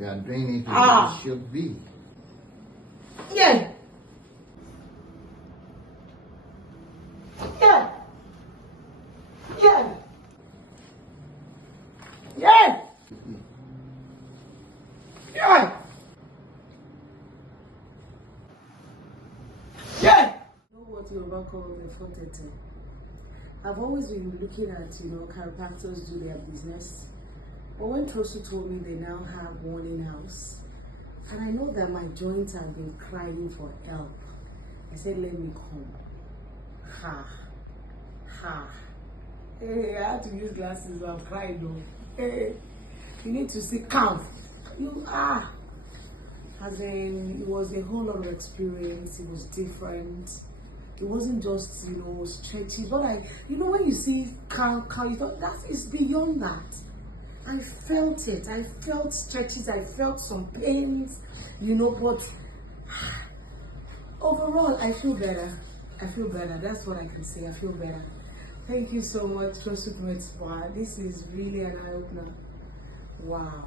We are doing it the way it should be. Yeah. Yeah. Yeah. Yeah. Yeah. Yeah. You know what Yoruba call the fortete? I've always been looking at, chiropractors do their business. But when Trosuit told me they now have one in-house, and I know that my joints have been crying for help, I said, let me come. Hey, I had to use glasses, but I'm crying though. Hey, you need to see calm. As in, it was a whole lot of experience. It was different. It wasn't just, stretchy. But when you see calm, you thought that is beyond that. I felt it. I felt stretches. I felt some pains, but overall, I feel better. That's what I can say. I feel better. Thank you so much, Trosuit Med Spa. This is really an eye-opener. Wow.